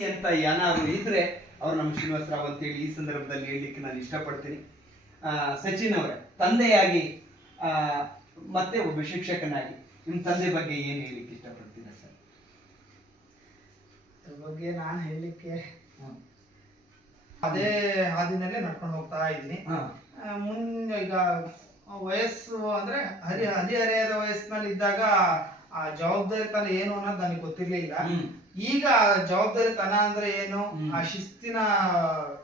ಅಂತ ಯಾರು ಇದ್ರೆ ಅವ್ರು ನಮ್ಮ ಶ್ರೀನಿವಾಸ ರಾವ್ ಅಂತೇಳಿ ಈ ಸಂದರ್ಭದಲ್ಲಿ ಹೇಳಲಿಕ್ಕೆ ನಾನು ಇಷ್ಟಪಡ್ತೀನಿ. ಆ, ಸಚಿನ್ ಅವರೇ ತಂದೆಯಾಗಿ ಮತ್ತೆ ಒಬ್ಬ ಶಿಕ್ಷಕನಾಗಿ ನಿಮ್ಮ ತಂದೆ ಬಗ್ಗೆ ಏನು ಹೇಳಲಿಕ್ಕೆ ಇಷ್ಟಪಡ್ತೀರಾ ಸರ್? ಬಗ್ಗೆ ನಾನು ಹೇಳಲಿಕ್ಕೆ ಅದೇ ಹಾದಿನಲ್ಲೇ ನಡ್ಕೊಂಡು ಹೋಗ್ತಾ ಇದ್ದೀನಿ. ಮುಂದೆ ಈಗ ವಯಸ್ಸು ಅಂದ್ರೆ ಹರಿ ಹದಿಹರೆಯದ ವಯಸ್ಸಿನಲ್ಲಿ ಇದ್ದಾಗ ಆ ಜವಾಬ್ದಾರಿತನ ಏನು ಅನ್ನೋದು ನನಗೆ ಗೊತ್ತಿರ್ಲಿಲ್ಲ. ಈಗ ಜವಾಬ್ದಾರಿತನ ಅಂದ್ರೆ ಏನು? ಆ ಶಿಸ್ತಿನ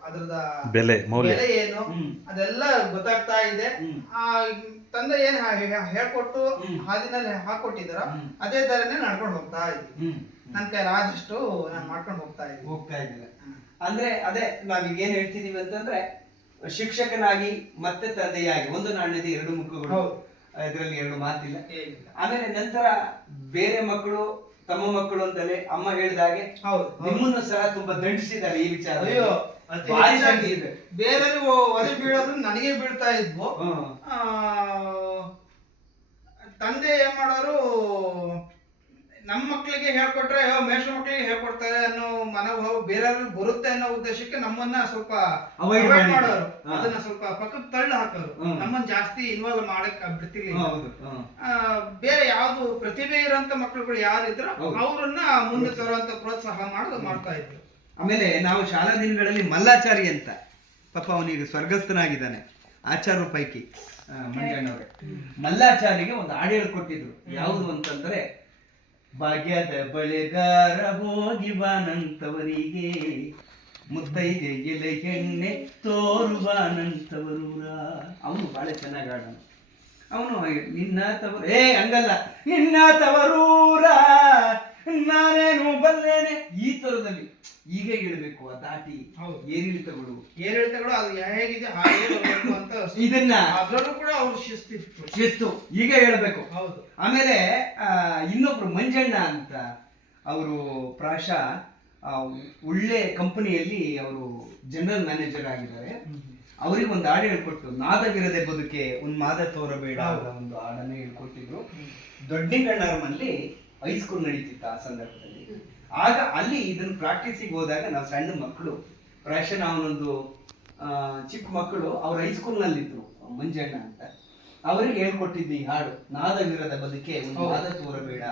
ಅದ್ರದ ಬೆಲೆ ಮೌಲ್ಯ. ಬೆಲೆ ಏನು? ಅದೆಲ್ಲ ಗೊತ್ತಾಗ್ತಾ ಇದೆ. ಆ ತಂದೆ ಏನ್ ಹೇಳ್ಕೊಟ್ಟು ಹ್ಮ್. ಹಾದಿನಲ್ಲಿ ಹಾಕೊಟ್ಟಿದಾರ? ಅದೇ ತರನೇ ನಡ್ಕೊಂಡು ಹೋಗ್ತಾ ಇದ್ವಿ ನನ್ ಕೈ ಕೈಲಾದಷ್ಟು ನಾನು ಮಾಡ್ಕೊಂಡು ಹೋಗ್ತಾ ಇದ್ದೀನಿ. ಹೋಗ್ತಾ ಇದ್ದಿಲ್ಲ ಅಂದ್ರೆ ಅದೇ ನಾವೀಗ ಏನ್ ಹೇಳ್ತಿದೀವಿ ಅಂತಂದ್ರೆ ಶಿಕ್ಷಕನಾಗಿ ಮತ್ತೆ ತಂದೆಯಾಗಿ ಒಂದು ನಾಣ್ಯದ ಎರಡು ಮುಖಗಳು. ಇದರಲ್ಲಿ ಎರಡು ಮಾತಿಲ್ಲ. ಆಮೇಲೆ ನಂತರ ಬೇರೆ ಮಕ್ಕಳು ತಮ್ಮ ಮಕ್ಕಳು ಅಂತಲೇ ಅಮ್ಮ ಹೇಳಿದ ಹಾಗೆ ಹೌದು. ನಿಮ್ಮನ್ನು ಸಹ ತುಂಬಾ ದಂಡಿಸಿದ್ದಾರೆ ಈ ವಿಚಾರ ಅಯ್ಯೋ. ಬೇರೆಯವ್ರಿಗೆ ಒದೆ ಬೀಳೋದು ನನಗೆ ಬೀಳ್ತಾ ಇದ್ವು ಹ್ಮ್. ಆ, ತಂದೆ ಏನ್ ಮಾಡೋರು ನಮ್ಮ ಮಕ್ಕಳಿಗೆ ಹೇಳ್ಕೊಟ್ರೆ ಅಯ್ಯೋ ಮೇಷ್ಟ್ರ ಮಕ್ಕಳಿಗೆ ಹೇಳ್ಕೊಡ್ತಾರೆ ಅನ್ನೋ ಮನೋಭಾವ ಬೇರೆಯವ್ರಿಗೆ ಬರುತ್ತೆ ಅನ್ನೋ ಉದ್ದೇಶಕ್ಕೆ ನಮ್ಮನ್ನ ಸ್ವಲ್ಪ ಅವಾಯ್ಡ್ ಮಾಡೋರು. ಅದನ್ನ ಸ್ವಲ್ಪ ಪಕ್ಕಕ್ಕೆ ತಳ್ಳು ಹಾಕೋರು. ಹ್ಮ್. ನಮ್ಮನ್ನ ಜಾಸ್ತಿ ಇನ್ವಾಲ್ವ್ ಮಾಡಕ್ ಬಿಡ್ತಿರ್ಲಿಲ್ಲ ಹೌದು. ಆ, ಬೇರೆ ಯಾವ್ದು ಪ್ರತಿಭೆ ಇರೋಂತ ಮಕ್ಕಳುಗಳು ಯಾರಿದ್ರು. ಅವ್ರನ್ನ ಮುಂದೆ ತರುವಂತ ಪ್ರೋತ್ಸಾಹ ಮಾಡೋದು ಮಾಡ್ತಾ ಇದ್ರು. ಆಮೇಲೆ ನಾವು ಶಾಲಾ ದಿನಗಳಲ್ಲಿ ಮಲ್ಲಾಚಾರಿ ಅಂತ. ಪಾಪ ಅವನಿಗೆ ಸ್ವರ್ಗಸ್ಥನಾಗಿದ್ದಾನೆ. ಆಚಾರ್ಯ ಪೈಕಿ. ಮಂಜಣ್ಣವ್ರೆ. ಮಲ್ಲಾಚಾರಿಗೆ ಒಂದು ಹಾಡು ಹೇಳ್ಕೊಟ್ಟಿದ್ರು ಯಾವುದು ಅಂತಂದ್ರೆ ಭಾಗ್ಯದ ಬಳೆಗಾರ ಹೋಗಿ ಬಾನಂತವರಿಗೆ ಮುತ್ತೈದೆ ಎಲೆ ತೋರು ಬಾನಂತವರು ಅವನು ಬಹಳ ಚೆನ್ನಾಗಿ ಹಾಡೋನು ಅವನು ನಿನ್ನ ತವರು ಏ ಹಂಗಲ್ಲ. ನಿನ್ನ ತವರೂರ ನಾನೇನು ಬಲ್ಲೇನೆ. ಈ ತರದಲ್ಲಿ ಈಗ ಹೇಳ್ಬೇಕು ಆ ದಾಟಿ. ಏರಿಳಿತಗಳು. ಏರಿಳಿತಗಳು ಅದು ಹೇಗಿದೆ ಹಾಗೆ ಇದನ್ನ ಕೂಡ ಅವ್ರು ಶಿಸ್ತಿತ್ತು ಶಿಸ್ತು. ಈಗ ಹೇಳ್ಬೇಕು. ಹೌದು. ಆಮೇಲೆ ಇನ್ನೊಬ್ರು ಮಂಜಣ್ಣ ಅಂತ ಅವರು ಪ್ರಾಶ ಒಳ್ಳೆ ಕಂಪನಿಯಲ್ಲಿ ಅವರು ಜನರಲ್ ಮ್ಯಾನೇಜರ್ ಆಗಿದ್ದಾರೆ. ಅವರಿಗೆ ಒಂದು ಹಾಡು ಹೇಳ್ಕೊಟ್ಟು ನಾದವಿರದೆ ಬದುಕೆ ಒಂದು ಮಾದ ತೋರಬೇಡ ಒಂದು ಹಾಡನ್ನು ಹೇಳ್ಕೊಟ್ಟಿದ್ರು. ಮನೆಯಲ್ಲಿ ಹೈಸ್ಕೂಲ್ ನಡೀತಿತ್ತು ಆ ಸಂದರ್ಭದಲ್ಲಿ. ಆಗ ಅಲ್ಲಿ ಇದನ್ನು ಪ್ರಾಕ್ಟೀಸಿಗೆ ಹೋದಾಗ ನಾವು ಸಣ್ಣ ಮಕ್ಕಳು. ಪ್ರಾಯಶಃ ನಾವೊಂದು ಆ, ಚಿಕ್ಕ ಮಕ್ಕಳು ಅವ್ರ ಹೈಸ್ಕೂಲ್ನಲ್ಲಿದ್ರು ಮಂಜಣ್ಣ ಅಂತ. ಅವರಿಗೆ ಹೇಳ್ಕೊಟ್ಟಿದ್ದು ಈ ಹಾಡು ನಾದವಿರದ ಬದುಕೆ ಒಂದು. ನಾದ ತೋರಬೇಡ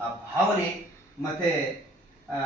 ಆ ಭಾವನೆ ಮತ್ತೆ ಆ,